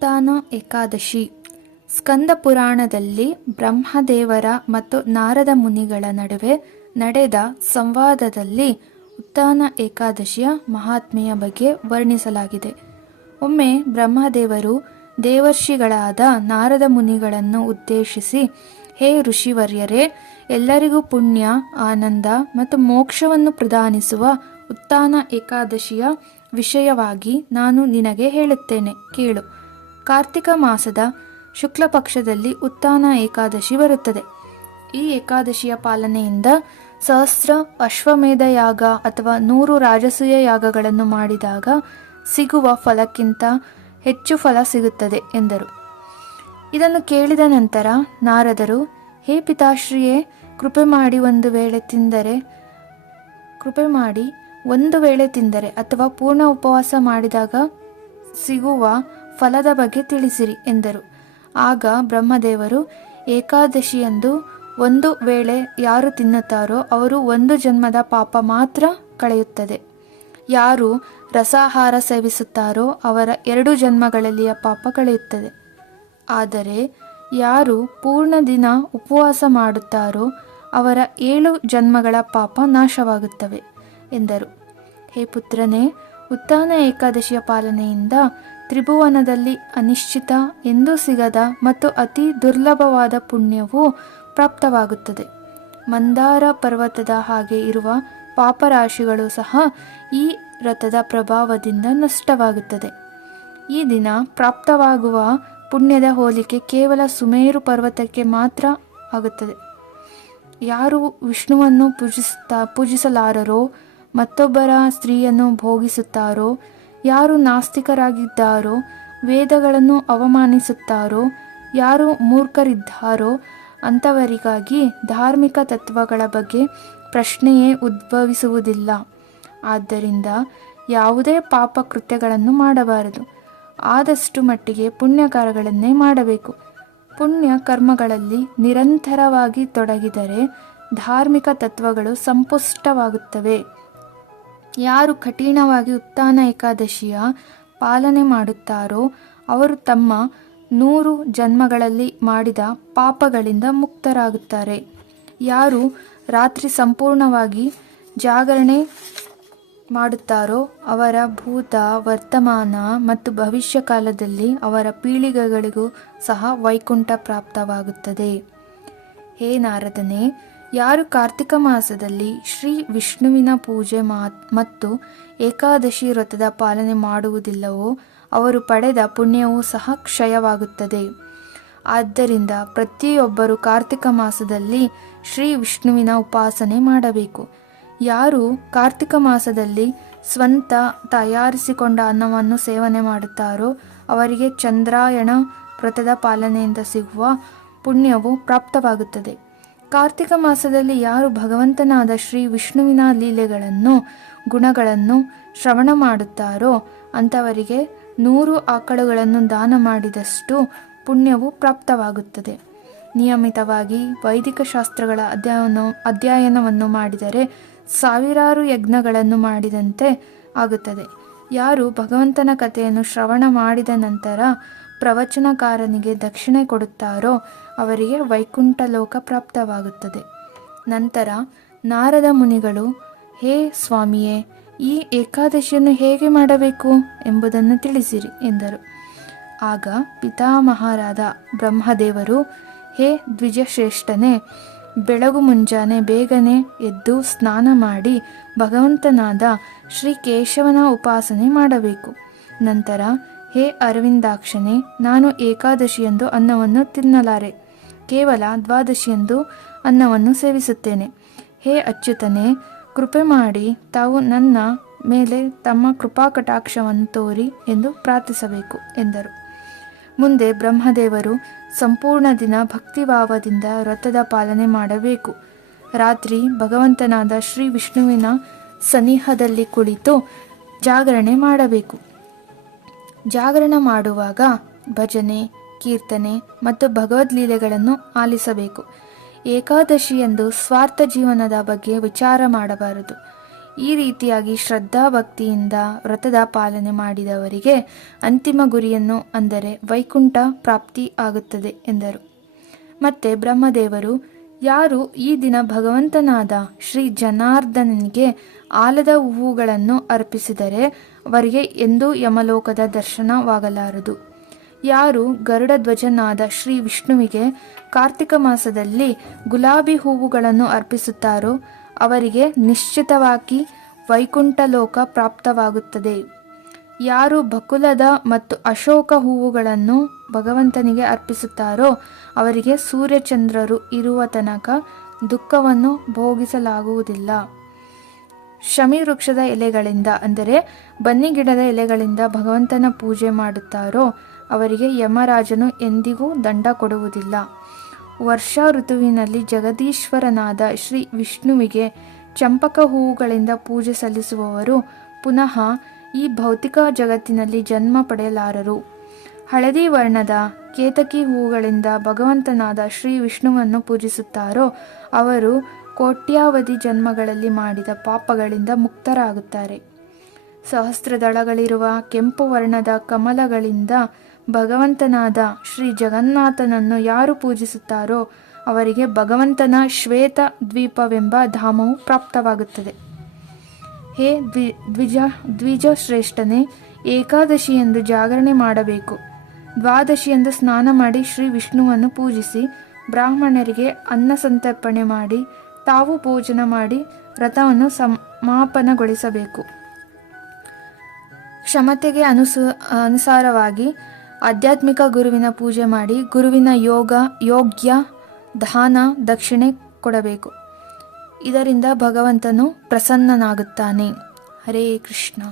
ಉತ್ಥಾನ ಏಕಾದಶಿ. ಸ್ಕಂದ ಪುರಾಣದಲ್ಲಿ ಬ್ರಹ್ಮದೇವರ ಮತ್ತು ನಾರದ ಮುನಿಗಳ ನಡುವೆ ನಡೆದ ಸಂವಾದದಲ್ಲಿ ಉತ್ಥಾನ ಏಕಾದಶಿಯ ಮಹಾತ್ಮೆಯ ಬಗ್ಗೆ ವರ್ಣಿಸಲಾಗಿದೆ. ಒಮ್ಮೆ ಬ್ರಹ್ಮದೇವರು ದೇವರ್ಷಿಗಳಾದ ನಾರದ ಮುನಿಗಳನ್ನು ಉದ್ದೇಶಿಸಿ, ಹೇ ಋಷಿವರ್ಯರೇ, ಎಲ್ಲರಿಗೂ ಪುಣ್ಯ, ಆನಂದ ಮತ್ತು ಮೋಕ್ಷವನ್ನು ಪ್ರದಾನಿಸುವ ಉತ್ಥಾನ ಏಕಾದಶಿಯ ವಿಷಯವಾಗಿ ನಾನು ನಿನಗೆ ಹೇಳುತ್ತೇನೆ, ಕೇಳು. ಕಾರ್ತಿಕ ಮಾಸದ ಶುಕ್ಲ ಪಕ್ಷದಲ್ಲಿ ಉತ್ಥಾನ ಏಕಾದಶಿ ಬರುತ್ತದೆ. ಈ ಏಕಾದಶಿಯ ಪಾಲನೆಯಿಂದ ಸಹಸ್ರ ಅಶ್ವಮೇಧ ಯಾಗ ಅಥವಾ ನೂರು ರಾಜಸೂಯ ಯಾಗಗಳನ್ನು ಮಾಡಿದಾಗ ಸಿಗುವ ಫಲಕ್ಕಿಂತ ಹೆಚ್ಚು ಫಲ ಸಿಗುತ್ತದೆ ಎಂದರು. ಇದನ್ನು ಕೇಳಿದ ನಂತರ ನಾರದರು, ಹೇ ಪಿತಾಶ್ರೀಯೇ, ಕೃಪೆ ಮಾಡಿ ಒಂದು ವೇಳೆ ತಿಂದರೆ, ಕೃಪೆ ಮಾಡಿ ಒಂದು ವೇಳೆ ತಿಂದರೆ ಅಥವಾ ಪೂರ್ಣ ಉಪವಾಸ ಮಾಡಿದಾಗ ಸಿಗುವ ಫಲದ ಬಗ್ಗೆ ತಿಳಿಸಿರಿ ಎಂದರು. ಆಗ ಬ್ರಹ್ಮದೇವರು ಏಕಾದಶಿಯಂದು ಒಂದು ವೇಳೆ ಯಾರು ತಿನ್ನುತ್ತಾರೋ ಅವರು ಒಂದು ಜನ್ಮದ ಪಾಪ ಮಾತ್ರ ಕಳೆಯುತ್ತದೆ. ಯಾರು ರಸಾಹಾರ ಸೇವಿಸುತ್ತಾರೋ ಅವರ ಎರಡು ಜನ್ಮಗಳಲ್ಲಿಯ ಪಾಪ ಕಳೆಯುತ್ತದೆ. ಆದರೆ ಯಾರು ಪೂರ್ಣ ದಿನ ಉಪವಾಸ ಮಾಡುತ್ತಾರೋ ಅವರ ಏಳು ಜನ್ಮಗಳ ಪಾಪ ನಾಶವಾಗುತ್ತವೆ ಎಂದರು. ಹೇ ಪುತ್ರನೇ, ಉತ್ಥಾನ ಏಕಾದಶಿಯ ಪಾಲನೆಯಿಂದ ತ್ರಿಭುವನದಲ್ಲಿ ಅನಿಶ್ಚಿತ ಎಂದೂ ಸಿಗದ ಮತ್ತು ಅತಿ ದುರ್ಲಭವಾದ ಪುಣ್ಯವು ಪ್ರಾಪ್ತವಾಗುತ್ತದೆ. ಮಂದಾರ ಪರ್ವತದ ಹಾಗೆ ಇರುವ ಪಾಪರಾಶಿಗಳು ಸಹ ಈ ರಥದ ಪ್ರಭಾವದಿಂದ ನಷ್ಟವಾಗುತ್ತದೆ. ಈ ದಿನ ಪ್ರಾಪ್ತವಾಗುವ ಪುಣ್ಯದ ಹೋಲಿಕೆ ಕೇವಲ ಸುಮೇರು ಪರ್ವತಕ್ಕೆ ಮಾತ್ರ ಆಗುತ್ತದೆ. ಯಾರು ವಿಷ್ಣುವನ್ನು ಪೂಜಿಸುತ್ತಾ ಪೂಜಿಸಲಾರರೋ, ಮತ್ತೊಬ್ಬರ ಸ್ತ್ರೀಯನ್ನು ಭೋಗಿಸುತ್ತಾರೋ ಯಾರು ನಾಸ್ತಿಕರಾಗಿದ್ದಾರೋ, ವೇದಗಳನ್ನು ಅವಮಾನಿಸುತ್ತಾರೋ, ಯಾರು ಮೂರ್ಖರಿದ್ದಾರೋ ಅಂಥವರಿಗಾಗಿ ಧಾರ್ಮಿಕ ತತ್ವಗಳ ಬಗ್ಗೆ ಪ್ರಶ್ನೆಯೇ ಉದ್ಭವಿಸುವುದಿಲ್ಲ. ಆದ್ದರಿಂದ ಯಾವುದೇ ಪಾಪ ಕೃತ್ಯಗಳನ್ನು ಮಾಡಬಾರದು. ಆದಷ್ಟು ಮಟ್ಟಿಗೆ ಪುಣ್ಯಕಾರಗಳನ್ನೇ ಮಾಡಬೇಕು. ಪುಣ್ಯ ಕರ್ಮಗಳಲ್ಲಿ ನಿರಂತರವಾಗಿ ತೊಡಗಿದರೆ ಧಾರ್ಮಿಕ ತತ್ವಗಳು ಸಂಪುಷ್ಟವಾಗುತ್ತವೆ. ಯಾರು ಕಠಿಣವಾಗಿ ಉತ್ಥಾನ ಏಕಾದಶಿಯ ಪಾಲನೆ ಮಾಡುತ್ತಾರೋ ಅವರು ತಮ್ಮ ನೂರು ಜನ್ಮಗಳಲ್ಲಿ ಮಾಡಿದ ಪಾಪಗಳಿಂದ ಮುಕ್ತರಾಗುತ್ತಾರೆ. ಯಾರು ರಾತ್ರಿ ಸಂಪೂರ್ಣವಾಗಿ ಜಾಗರಣೆ ಮಾಡುತ್ತಾರೋ ಅವರ ಭೂತ, ವರ್ತಮಾನ ಮತ್ತು ಭವಿಷ್ಯ ಕಾಲದಲ್ಲಿ ಅವರ ಪೀಳಿಗೆಗಳಿಗೂ ಸಹ ವೈಕುಂಠ ಪ್ರಾಪ್ತವಾಗುತ್ತದೆ. ಹೇ ನಾರದನೇ ಯಾರು ಕಾರ್ತಿಕ ಮಾಸದಲ್ಲಿ ಶ್ರೀ ವಿಷ್ಣುವಿನ ಪೂಜೆ ಮಾತ್, ಮತ್ತು ಏಕಾದಶಿ ವ್ರತದ ಪಾಲನೆ ಮಾಡುವುದಿಲ್ಲವೋ, ಅವರು ಪಡೆದ ಪುಣ್ಯವೂ ಸಹ ಕ್ಷಯವಾಗುತ್ತದೆ. ಆದ್ದರಿಂದ ಪ್ರತಿಯೊಬ್ಬರು ಕಾರ್ತಿಕ ಮಾಸದಲ್ಲಿ ಶ್ರೀ ವಿಷ್ಣುವಿನ ಉಪಾಸನೆ ಮಾಡಬೇಕು. ಯಾರು ಕಾರ್ತಿಕ ಮಾಸದಲ್ಲಿ ಸ್ವಂತ ತಯಾರಿಸಿಕೊಂಡ ಅನ್ನವನ್ನು ಸೇವನೆ ಮಾಡುತ್ತಾರೋ, ಅವರಿಗೆ ಚಂದ್ರಾಯಣ ವ್ರತದ ಪಾಲನೆಯಿಂದ ಸಿಗುವ ಪುಣ್ಯವು ಪ್ರಾಪ್ತವಾಗುತ್ತದೆ. ಕಾರ್ತಿಕ ಮಾಸದಲ್ಲಿ ಯಾರು ಭಗವಂತನಾದ ಶ್ರೀ ವಿಷ್ಣುವಿನ ಲೀಲೆಗಳನ್ನು, ಗುಣಗಳನ್ನು ಶ್ರವಣ ಮಾಡುತ್ತಾರೋ ಅಂಥವರಿಗೆ ನೂರು ಆಕಳುಗಳನ್ನು ದಾನ ಮಾಡಿದಷ್ಟು ಪುಣ್ಯವು ಪ್ರಾಪ್ತವಾಗುತ್ತದೆ. ನಿಯಮಿತವಾಗಿ ವೈದಿಕ ಶಾಸ್ತ್ರಗಳ ಅಧ್ಯಯನ, ಅಧ್ಯಯನವನ್ನು ಮಾಡಿದರೆ ಸಾವಿರಾರು ಯಜ್ಞಗಳನ್ನು ಮಾಡಿದಂತೆ ಆಗುತ್ತದೆ. ಯಾರು ಭಗವಂತನ ಕಥೆಯನ್ನು ಶ್ರವಣ ಮಾಡಿದ ನಂತರ ಪ್ರವಚನಕಾರನಿಗೆ ದಕ್ಷಿಣೆ ಕೊಡುತ್ತಾರೋ ಅವರಿಗೆ ವೈಕುಂಠ ಲೋಕ ಪ್ರಾಪ್ತವಾಗುತ್ತದೆ. ನಂತರ ನಾರದ ಮುನಿಗಳು, ಹೇ ಸ್ವಾಮಿಯೇ, ಈ ಏಕಾದಶಿಯನ್ನು ಹೇಗೆ ಮಾಡಬೇಕು ಎಂಬುದನ್ನು ತಿಳಿಸಿರಿ ಎಂದರು. ಆಗ ಪಿತಾಮಹಾರಾದ ಬ್ರಹ್ಮದೇವರು, ಹೇ ದ್ವಿಜಶ್ರೇಷ್ಠನೇ, ಬೆಳಗು ಮುಂಜಾನೆ ಬೇಗನೆ ಎದ್ದು ಸ್ನಾನ ಮಾಡಿ ಭಗವಂತನಾದ ಶ್ರೀ ಕೇಶವನ ಉಪಾಸನೆ ಮಾಡಬೇಕು. ನಂತರ ಹೇ ಅರವಿಂದಾಕ್ಷನೇ, ನಾನು ಏಕಾದಶಿಯಂದು ಅನ್ನವನ್ನು ತಿನ್ನಲಾರೆ. ಕೇವಲ ದ್ವಾದಶಿಯಂದು ಅನ್ನವನ್ನು ಸೇವಿಸುತ್ತೇನೆ. ಹೇ ಅಚ್ಯುತನೇ, ಕೃಪೆ ಮಾಡಿ ತಾವು ನನ್ನ ಮೇಲೆ ತಮ್ಮ ಕೃಪಾ ಕಟಾಕ್ಷವನ್ನು ತೋರಿ ಎಂದು ಪ್ರಾರ್ಥಿಸಬೇಕು ಎಂದರು. ಮುಂದೆ ಬ್ರಹ್ಮದೇವರು ಸಂಪೂರ್ಣ ದಿನ ಭಕ್ತಿಭಾವದಿಂದ ವ್ರತದ ಪಾಲನೆ ಮಾಡಬೇಕು. ರಾತ್ರಿ ಭಗವಂತನಾದ ಶ್ರೀ ವಿಷ್ಣುವಿನ ಸನಿಹದಲ್ಲಿ ಕುಳಿತು ಜಾಗರಣೆ ಮಾಡಬೇಕು. ಜಾಗರಣ ಮಾಡುವಾಗ ಭಜನೆ, ಕೀರ್ತನೆ ಮತ್ತು ಭಗವದ್ಲೀಲೆಗಳನ್ನು ಆಲಿಸಬೇಕು. ಏಕಾದಶಿಯಂದು ಸ್ವಾರ್ಥ ಜೀವನದ ಬಗ್ಗೆ ವಿಚಾರ ಮಾಡಬಾರದು. ಈ ರೀತಿಯಾಗಿ ಶ್ರದ್ಧಾ ಭಕ್ತಿಯಿಂದ ವ್ರತದ ಪಾಲನೆ ಮಾಡಿದವರಿಗೆ ಅಂತಿಮ ಗುರಿಯನ್ನು ಅಂದರೆ ವೈಕುಂಠ ಪ್ರಾಪ್ತಿ ಆಗುತ್ತದೆ ಎಂದರು. ಮತ್ತೆ ಬ್ರಹ್ಮದೇವರು, ಯಾರು ಈ ದಿನ ಭಗವಂತನಾದ ಶ್ರೀ ಜನಾರ್ದನನಿಗೆ ಆಲದ ಹೂವುಗಳನ್ನು ಅರ್ಪಿಸಿದರೆ ಅವರಿಗೆ ಎಂದೂ ಯಮಲೋಕದ ದರ್ಶನವಾಗಲಾರದು. ಯಾರು ಗರುಡ ಧ್ವಜನಾದ ಶ್ರೀ ವಿಷ್ಣುವಿಗೆ ಕಾರ್ತಿಕ ಮಾಸದಲ್ಲಿ ಗುಲಾಬಿ ಹೂವುಗಳನ್ನು ಅರ್ಪಿಸುತ್ತಾರೋ ಅವರಿಗೆ ನಿಶ್ಚಿತವಾಗಿ ವೈಕುಂಠ ಲೋಕ ಪ್ರಾಪ್ತವಾಗುತ್ತದೆ. ಯಾರು ಬಕುಲದ ಮತ್ತು ಅಶೋಕ ಹೂವುಗಳನ್ನು ಭಗವಂತನಿಗೆ ಅರ್ಪಿಸುತ್ತಾರೋ ಅವರಿಗೆ ಸೂರ್ಯಚಂದ್ರರು ಇರುವ ತನಕ ದುಃಖವನ್ನು ಭೋಗಿಸಲಾಗುವುದಿಲ್ಲ. ಶಮಿ ವೃಕ್ಷದ ಎಲೆಗಳಿಂದ, ಅಂದರೆ ಬನ್ನಿ ಗಿಡದ ಎಲೆಗಳಿಂದ ಭಗವಂತನ ಪೂಜೆ ಮಾಡುತ್ತಾರೋ ಅವರಿಗೆ ಯಮರಾಜನು ಎಂದಿಗೂ ದಂಡ ಕೊಡುವುದಿಲ್ಲ. ವರ್ಷ ಋತುವಿನಲ್ಲಿ ಜಗದೀಶ್ವರನಾದ ಶ್ರೀ ವಿಷ್ಣುವಿಗೆ ಚಂಪಕ ಹೂವುಗಳಿಂದ ಪೂಜೆ ಸಲ್ಲಿಸುವವರು ಪುನಃ ಈ ಭೌತಿಕ ಜಗತ್ತಿನಲ್ಲಿ ಜನ್ಮ ಪಡೆಯಲಾರರು. ಹಳದಿ ವರ್ಣದ ಕೇತಕಿ ಹೂವುಗಳಿಂದ ಭಗವಂತನಾದ ಶ್ರೀ ವಿಷ್ಣುವನ್ನು ಪೂಜಿಸುತ್ತಾರೋ ಅವರು ಕೋಟ್ಯಾವಧಿ ಜನ್ಮಗಳಲ್ಲಿ ಮಾಡಿದ ಪಾಪಗಳಿಂದ ಮುಕ್ತರಾಗುತ್ತಾರೆ. ಸಹಸ್ರದಳಗಳಿರುವ ಕೆಂಪು ವರ್ಣದ ಕಮಲಗಳಿಂದ ಭಗವಂತನಾದ ಶ್ರೀ ಜಗನ್ನಾಥನನ್ನು ಯಾರು ಪೂಜಿಸುತ್ತಾರೋ ಅವರಿಗೆ ಭಗವಂತನ ಶ್ವೇತ ದ್ವೀಪವೆಂಬ ಧಾಮವು ಪ್ರಾಪ್ತವಾಗುತ್ತದೆ. ಹೇ ದ್ವಿ, ದ್ವಿಜ ದ್ವಿಜ ಶ್ರೇಷ್ಠನೇ ಏಕಾದಶಿಯಂದು ಜಾಗರಣೆ ಮಾಡಬೇಕು. ದ್ವಾದಶಿಯಂದು ಸ್ನಾನ ಮಾಡಿ ಶ್ರೀ ವಿಷ್ಣುವನ್ನು ಪೂಜಿಸಿ ಬ್ರಾಹ್ಮಣರಿಗೆ ಅನ್ನ ಸಂತರ್ಪಣೆ ಮಾಡಿ ತಾವು ಪೂಜನ ಮಾಡಿ ವ್ರತವನ್ನು ಸಮಾಪನಗೊಳಿಸಬೇಕು. ಕ್ಷಮತೆಗೆ ಅನುಸು, ಅನುಸಾರವಾಗಿ ಆಧ್ಯಾತ್ಮಿಕ ಗುರುವಿನ ಪೂಜೆ ಮಾಡಿ ಗುರುವಿನ ಯೋಗ, ಯೋಗ್ಯ ದಾನ, ದಕ್ಷಿಣೆ ಕೊಡಬೇಕು. ಇದರಿಂದ ಭಗವಂತನು ಪ್ರಸನ್ನನಾಗುತ್ತಾನೆ. ಹರೇ ಕೃಷ್ಣ.